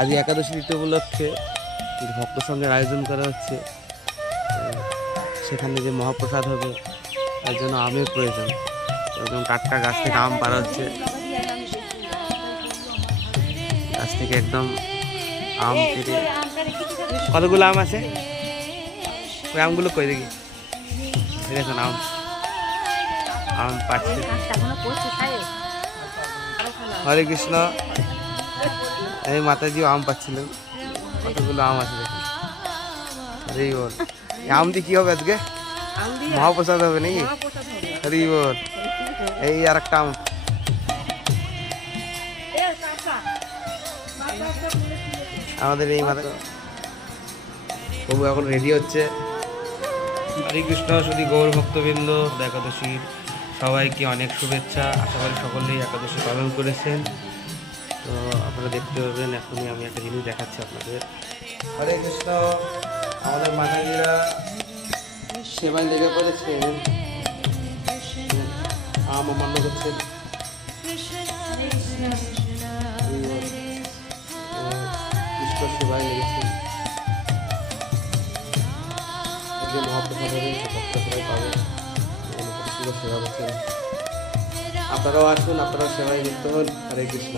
আজকে একাদশী তিথি উপলক্ষে ভক্ত সঙ্গের আয়োজন করা হচ্ছে। সেখানে যে মহাপ্রসাদ হবে তার জন্য আমের প্রয়োজন। একদম টাটকা গাছ থেকে আম পাড়া হচ্ছে। গাছ থেকে একদম আম কেটে কতগুলো আম আছে? ওই আমগুলো কই দেখি। দেখুন আম। আম পাচ্ছে হরে কৃষ্ণ। এই মাতাজিও আম পাচ্ছিলেন। কতগুলো আম আছে দেখুন। হরি বল। আম দিয়ে কি হবে আজকে? মহাপ্রসাদ হবে নাকি? হরি বল। এই আর একটা আম। আমাদের এই মাতা প্রভু এখন রেডি হচ্ছে। হরে কৃষ্ণ শুধু গৌর ভক্তবৃন্দ একাদশীর সবাইকে অনেক শুভেচ্ছা। আশা করি সকলেই একাদশী পালন করেছেন। তো আপনারা দেখতে পাবেন এখনই আমি একটা জিনিস দেখাচ্ছি আপনাদের। হরে কৃষ্ণ, আমাদের মাতাজিরা সেবায় লেগে পড়েছেন। আম অমান্য কৃষ্ণ সেবায় আপনারাও আসুন, আপনারাও সেবায় যুক্ত হন। হরে কৃষ্ণ।